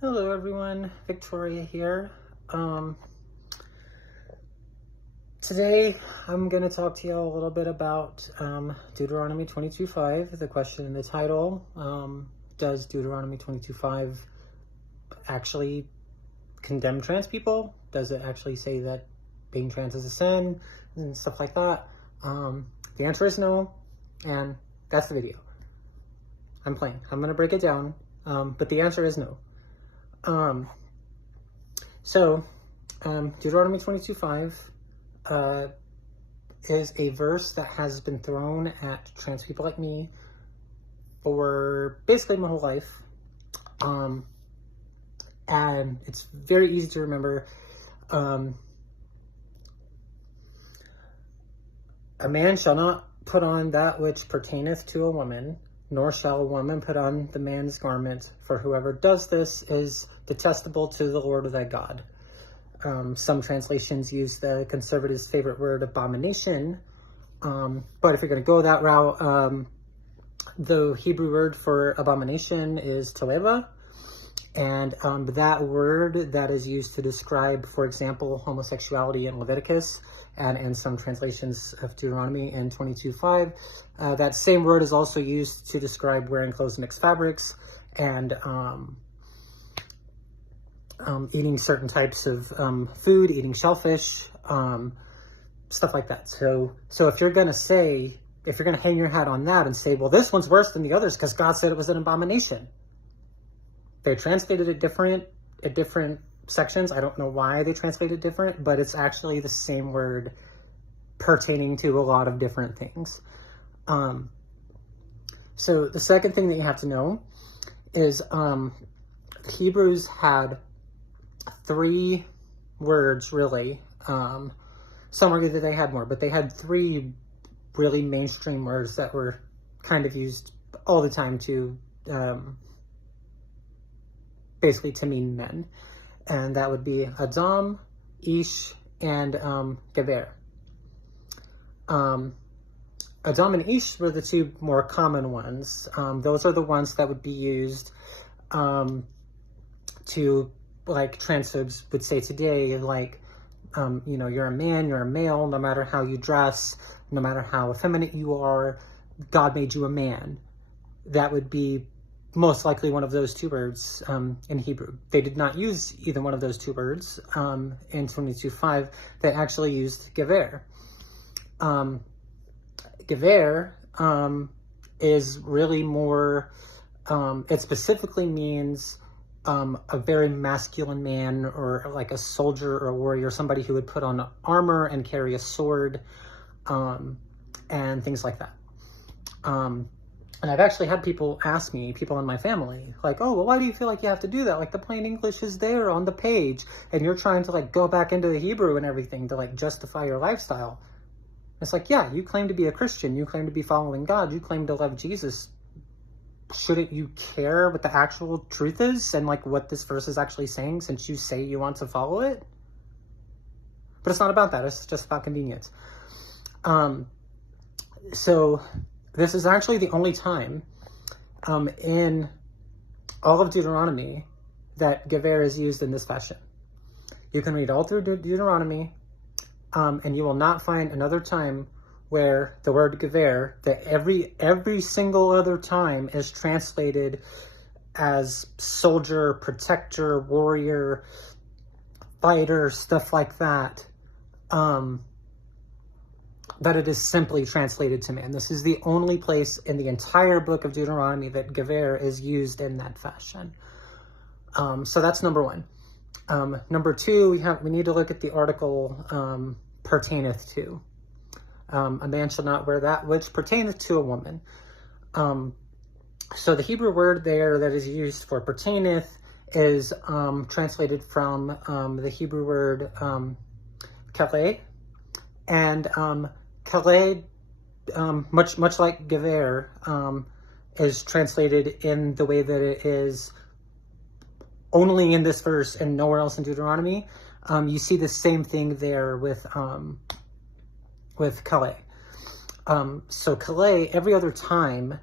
Hello everyone, Victoria here. Today I'm going to talk to you a little bit about Deuteronomy 22:5. The question in the title, does Deuteronomy 22:5 actually condemn trans people? Does it actually say that being trans is a sin and stuff like that? The answer is no, and that's the video. I'm playing. I'm going to break it down, but the answer is no. Deuteronomy 22:5 is a verse that has been thrown at trans people like me for basically my whole life. And it's very easy to remember. A man shall not put on that which pertaineth to a woman, nor shall a woman put on the man's garment, for whoever does this is detestable to the Lord thy God. Some translations use the conservatives' favorite word, abomination. But if you're going to go that route, the Hebrew word for abomination is toeva. And that word that is used to describe, for example, homosexuality in Leviticus and in some translations of Deuteronomy in 22:5, that same word is also used to describe wearing clothes of mixed fabrics and eating certain types of food, eating shellfish, stuff like that. So if you're going to hang your hat on that and say, well, this one's worse than the others because God said it was an abomination. They translated it different at different sections. I don't know why they translated different, but it's actually the same word pertaining to a lot of different things. So the second thing that you have to know is the Hebrews had three words, really. Some argue that they had more, but they had three really mainstream words that were kind of used all the time to basically to mean men. And that would be Adam, Ish, and Gever. Adam and Ish were the two more common ones. Those are the ones that would be used to, like transphobes would say today, like, you're a man, you're a male, no matter how you dress, no matter how effeminate you are, God made you a man. That would be most likely one of those two words in Hebrew. They did not use either one of those two words in 22:5. They actually used Gever. Gever is really more, it specifically means a very masculine man, or like a soldier or a warrior, somebody who would put on armor and carry a sword, and things like that. And I've actually had people ask me, people in my family, like, oh, well, why do you feel like you have to do that? Like, the plain English is there on the page, and you're trying to, like, go back into the Hebrew and everything to, like, justify your lifestyle. It's like, yeah, you claim to be a Christian. You claim to be following God. You claim to love Jesus. Shouldn't you care what the actual truth is and, like, what this verse is actually saying, since you say you want to follow it? But it's not about that. It's just about convenience. So this is actually the only time in all of Deuteronomy that Gever is used in this fashion. You can read all through Deuteronomy, and you will not find another time where the word Gever, that every single other time is translated as soldier, protector, warrior, fighter, stuff like that, that it is simply translated to man. This is the only place in the entire book of Deuteronomy that Gever is used in that fashion. So that's number one. Number two, we need to look at the article pertaineth to. A man shall not wear that which pertaineth to a woman. So the Hebrew word there that is used for pertaineth is translated from the Hebrew word kaleh. And kaleh, much like Gever, is translated in the way that it is only in this verse and nowhere else in Deuteronomy. You see the same thing there with kaleh. So kaleh, every other time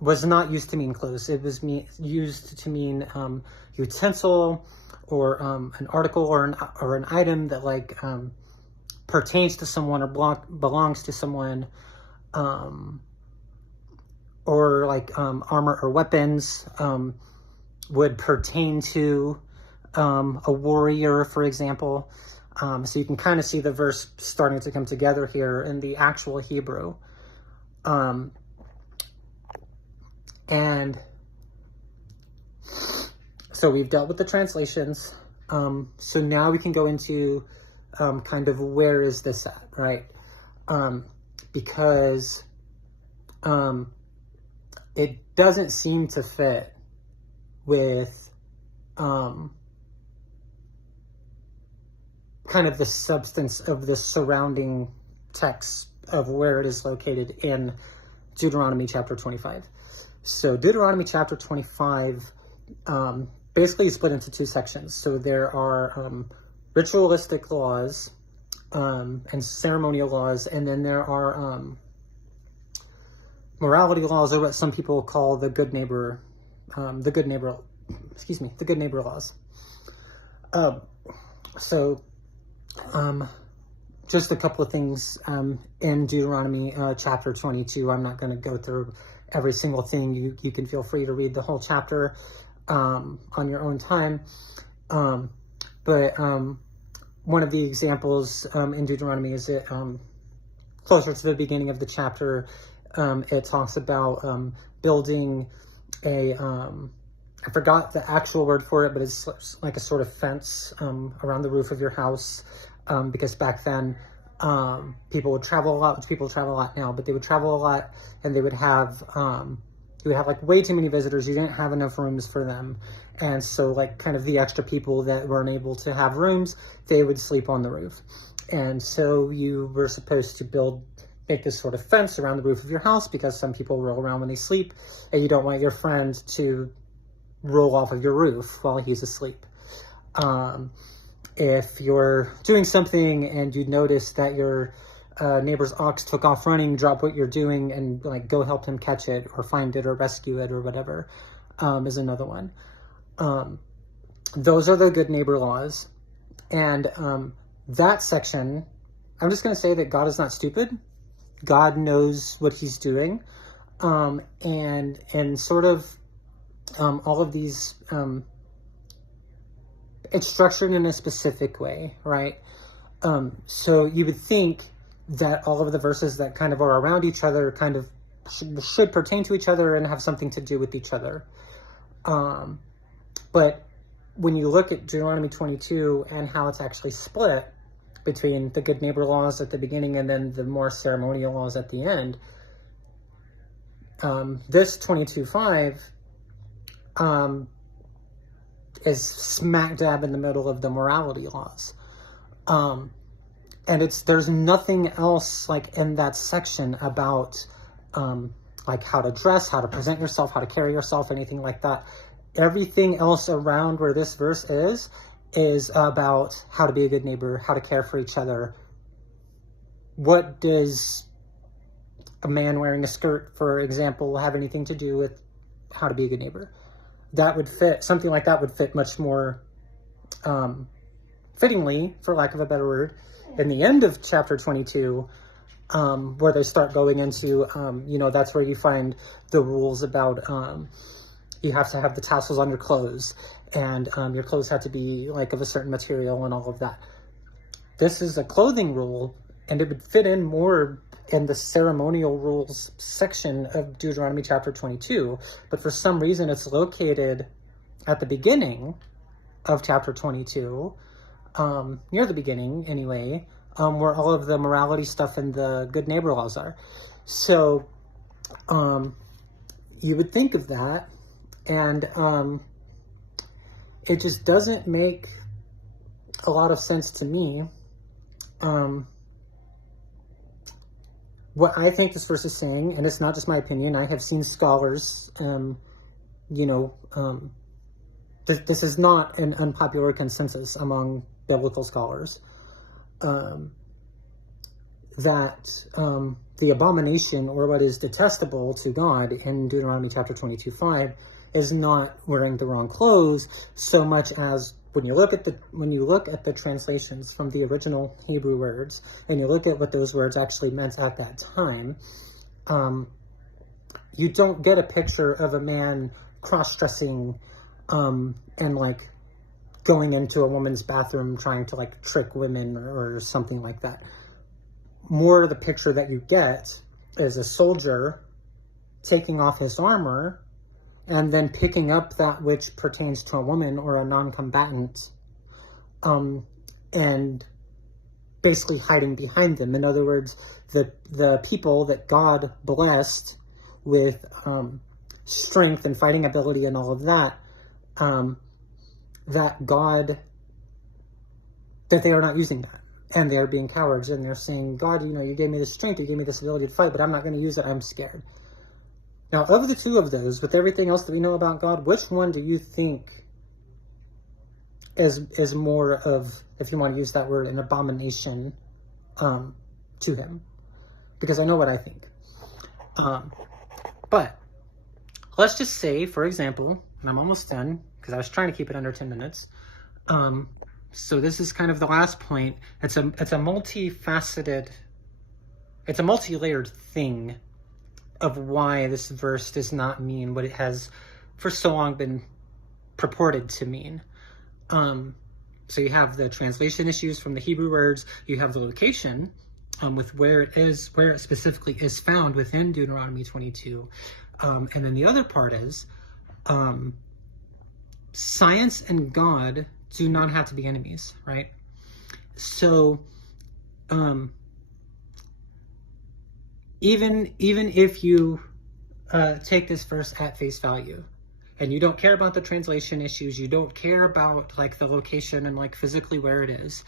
was not used to mean clothes. It was used to mean utensil, or an article, or an item that like pertains to someone or belongs to someone, or like armor or weapons would pertain to a warrior, for example. So you can kind of see the verse starting to come together here in the actual Hebrew. And so we've dealt with the translations. So now we can go into kind of where is this at, right? Because it doesn't seem to fit with kind of the substance of the surrounding text of where it is located in Deuteronomy chapter 25. So Deuteronomy chapter 25 basically is split into two sections. So there are ritualistic laws and ceremonial laws, and then there are morality laws, or what some people call the good neighbor laws. Just a couple of things in Deuteronomy chapter 22. I'm not going to go through every single thing. You can feel free to read the whole chapter on your own time. But one of the examples in Deuteronomy is that closer to the beginning of the chapter, it talks about building a, I forgot the actual word for it, but it's like a sort of fence around the roof of your house, because back then people would travel a lot, which people travel a lot now, but they would travel a lot, and they would have, you would have like way too many visitors. You didn't have enough rooms for them. And so like kind of the extra people that weren't able to have rooms, they would sleep on the roof. And so you were supposed to make this sort of fence around the roof of your house, because some people roll around when they sleep, and you don't want your friend to roll off of your roof while he's asleep. If you're doing something and you notice that your neighbor's ox took off running, drop what you're doing and like go help him catch it or find it or rescue it or whatever, is another one. Those are the good neighbor laws. And that section, I'm just going to say that God is not stupid. God knows what he's doing. And sort of all of these, it's structured in a specific way, right? So you would think that all of the verses that kind of are around each other kind of should pertain to each other and have something to do with each other. But when you look at Deuteronomy 22 and how it's actually split between the good neighbor laws at the beginning and then the more ceremonial laws at the end, this 22:5 is smack dab in the middle of the morality laws. And there's nothing else like in that section about like how to dress, how to present yourself, how to carry yourself, anything like that. Everything else around where this verse is about how to be a good neighbor, how to care for each other. What does a man wearing a skirt, for example, have anything to do with how to be a good neighbor? That would fit, something like that would fit much more fittingly, for lack of a better word, in the end of chapter 22, where they start going into, that's where you find the rules about you have to have the tassels on your clothes, and your clothes have to be like of a certain material and all of that. This is a clothing rule, and it would fit in more in the ceremonial rules section of Deuteronomy chapter 22, but for some reason it's located at the beginning of chapter 22, near the beginning anyway, where all of the morality stuff and the good neighbor laws are. So you would think of that, and it just doesn't make a lot of sense to me. What I think this verse is saying, and it's not just my opinion, I have seen scholars, this is not an unpopular consensus among biblical scholars, that the abomination, or what is detestable to God in Deuteronomy chapter 22:5, is not wearing the wrong clothes, so much as when you look at the translations from the original Hebrew words, and you look at what those words actually meant at that time, you don't get a picture of a man cross-dressing and like going into a woman's bathroom trying to like trick women or something like that. More of the picture that you get is a soldier taking off his armor and then picking up that which pertains to a woman or a non-combatant, and basically hiding behind them. In other words, the people that God blessed with strength and fighting ability and all of that, that they are not using that. And they're being cowards, and they're saying, God, you gave me this strength, you gave me this ability to fight, but I'm not going to use it, I'm scared. Now, of the two of those, with everything else that we know about God, which one do you think is more of, if you want to use that word, an abomination to him? Because I know what I think. But let's just say, for example, and I'm almost done, because I was trying to keep it under 10 minutes. So this is kind of the last point. It's a multifaceted, it's a multi-layered thing of why this verse does not mean what it has for so long been purported to mean. So you have the translation issues from the Hebrew words, you have the location with where it specifically is found within Deuteronomy 22. And then the other part is science and God do not have to be enemies, right? So even if you take this verse at face value and you don't care about the translation issues, you don't care about like the location and like physically where it is,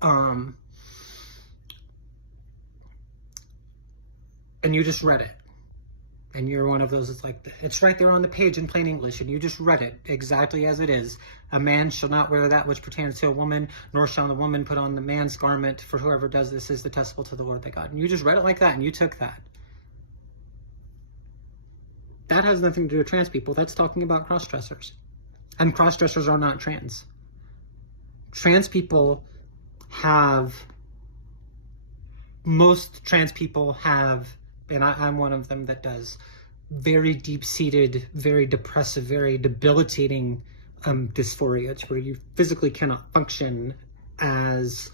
and you just read it, and you're one of those that's like, it's right there on the page in plain English, and you just read it exactly as it is. A man shall not wear that which pertains to a woman, nor shall the woman put on the man's garment, for whoever does this is detestable to the Lord thy God. And you just read it like that, and you took that. That has nothing to do with trans people. That's talking about cross-dressers. And cross-dressers are not trans. Trans people have, most trans people have, and I'm one of them that does, very deep-seated, very depressive, very debilitating dysphoria, to where you physically cannot function as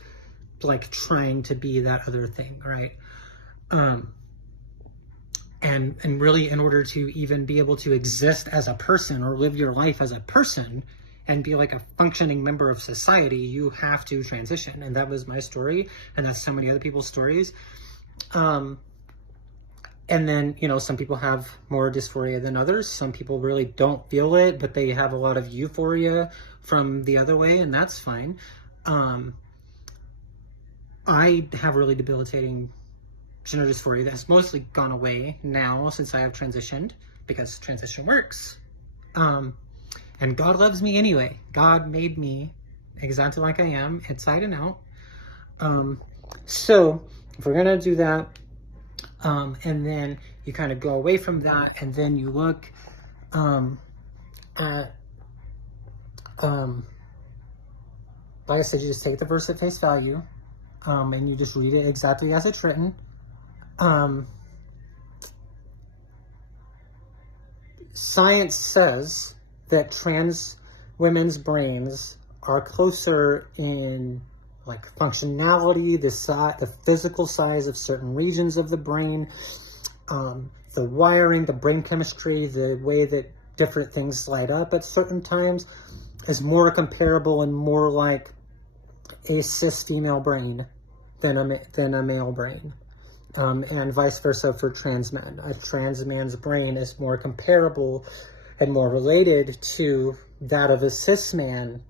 like trying to be that other thing, right? And really, in order to even be able to exist as a person or live your life as a person and be like a functioning member of society, you have to transition. And that was my story, and that's so many other people's stories. And then, some people have more dysphoria than others. Some people really don't feel it, but they have a lot of euphoria from the other way, and that's fine. I have really debilitating gender dysphoria that has mostly gone away now since I have transitioned, because transition works. And God loves me anyway. God made me exactly like I am, inside and out. So if we're going to do that, and then you kind of go away from that, and then you look at, like I said, you just take the verse at face value, and you just read it exactly as it's written. Science says that trans women's brains are closer in like functionality, the physical size of certain regions of the brain, the wiring, the brain chemistry, the way that different things light up at certain times is more comparable and more like a cis female brain than a male brain. And vice versa for trans men. A trans man's brain is more comparable and more related to that of a cis man.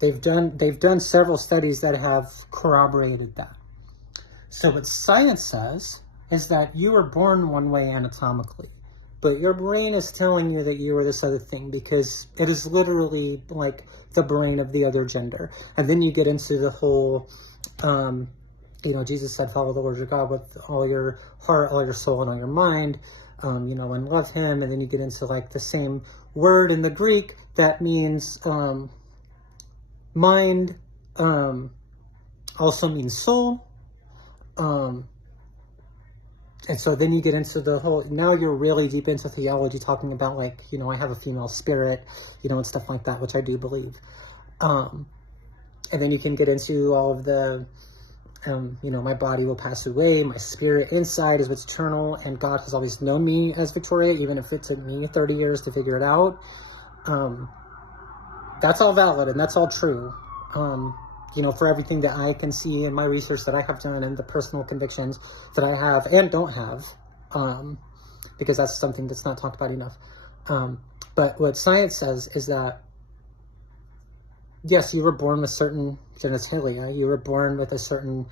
They've done several studies that have corroborated that. So what science says is that you were born one way anatomically, but your brain is telling you that you are this other thing because it is literally like the brain of the other gender. And then you get into the whole You know, Jesus said, follow the Lord your God with all your heart, all your soul, and all your mind, you know, and love him. And then you get into like the same word in the Greek that means mind, also means soul. And so then you get into the whole, now you're really deep into theology, talking about like, you know, I have a female spirit, you know, and stuff like that, which I do believe. And then you can get into all of the, you know, my body will pass away, my spirit inside is what's eternal, and God has always known me as Victoria, even if it took me 30 years to figure it out. That's all valid, and that's all true. You know, for everything that I can see in my research that I have done and the personal convictions that I have and don't have, because that's something that's not talked about enough. But what science says is that, yes, you were born with certain genitalia, you were born with a certain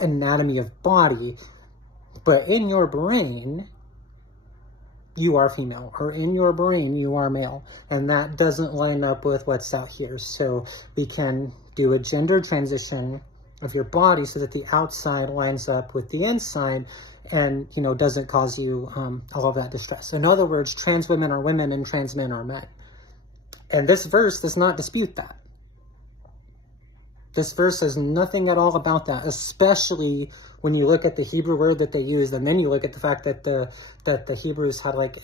anatomy of body, but in your brain, you are female, or in your brain, you are male, and that doesn't line up with what's out here. So we can do a gender transition of your body so that the outside lines up with the inside and, you know, doesn't cause you all of that distress. In other words, trans women are women and trans men are men. And this verse does not dispute that. This verse says nothing at all about that, especially when you look at the Hebrew word that they used, and then you look at the fact that the Hebrews had like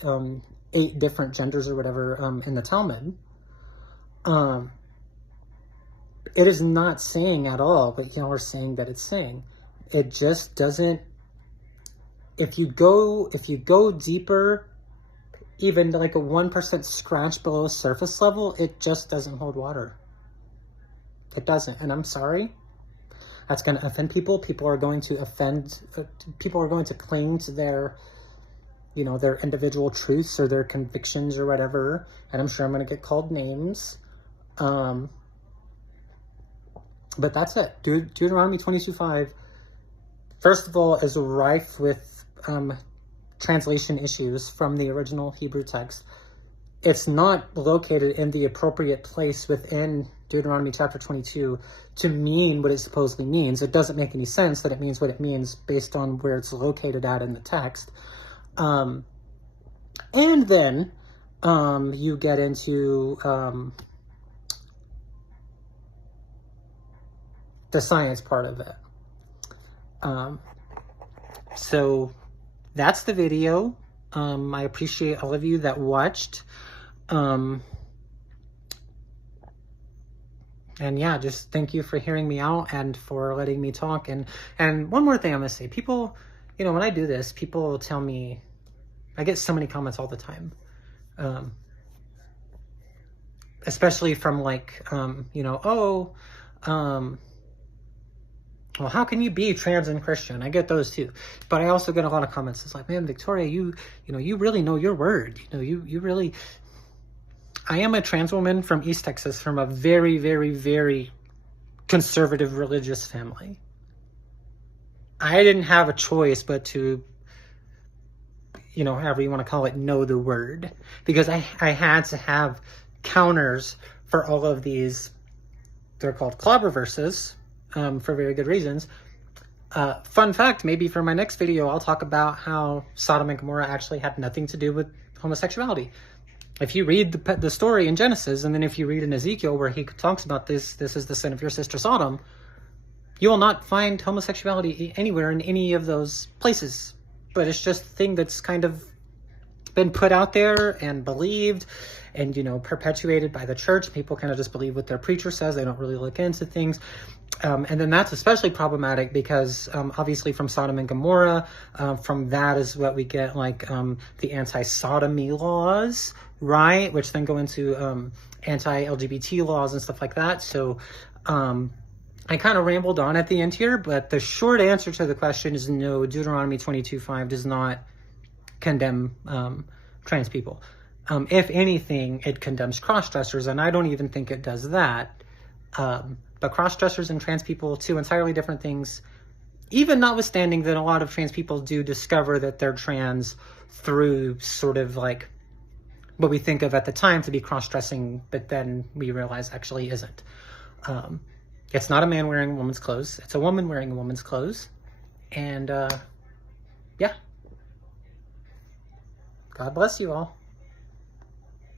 8 different genders or whatever in the Talmud. It is not saying at all what y'all are saying that it's saying. It just doesn't. If you go deeper, even like a 1% scratch below surface level, it just doesn't hold water. It doesn't, and I'm sorry. That's going to offend people. People are going to people are going to cling to their, you know, their individual truths or their convictions or whatever, and I'm sure I'm going to get called names. But that's it. Deuteronomy 22:5, first of all, is rife with translation issues from the original Hebrew text. It's not located in the appropriate place within Deuteronomy chapter 22 to mean what it supposedly means. It doesn't make any sense that it means what it means based on where it's located at in the text. And then you get into the science part of it. So that's the video. I appreciate all of you that watched. And yeah, just thank you for hearing me out and for letting me talk. And one more thing I'm going to say. People, you know, when I do this, people tell me, I get so many comments all the time. Especially from like, you know, well, how can you be trans and Christian? I get those too. But I also get a lot of comments. It's like, man, Victoria, you know, you really know your word. You know, you really... I am a trans woman from East Texas, from a very, very, very conservative religious family. I didn't have a choice but to, you know, however you want to call it, know the word. Because I had to have counters for all of these, they're called clobber verses, for very good reasons. Fun fact, maybe for my next video, I'll talk about how Sodom and Gomorrah actually had nothing to do with homosexuality. If you read the story in Genesis, and then if you read in Ezekiel where he talks about this is the sin of your sister Sodom, you will not find homosexuality anywhere in any of those places. But it's just a thing that's kind of been put out there and believed and, you know, perpetuated by the church. People kind of just believe what their preacher says. They don't really look into things. And then that's especially problematic because obviously from Sodom and Gomorrah, from that is what we get like the anti-sodomy laws, right? Which then go into anti-LGBT laws and stuff like that. So I kind of rambled on at the end here, but the short answer to the question is no, Deuteronomy 22:5 does not condemn trans people. If anything, it condemns cross-dressers, and I don't even think it does that. But cross-dressers and trans people, two entirely different things, even notwithstanding that a lot of trans people do discover that they're trans through sort of like what we think of at the time to be cross-dressing, but then we realize actually isn't. It's not a man wearing a woman's clothes. It's a woman wearing a woman's clothes. And yeah. God bless you all.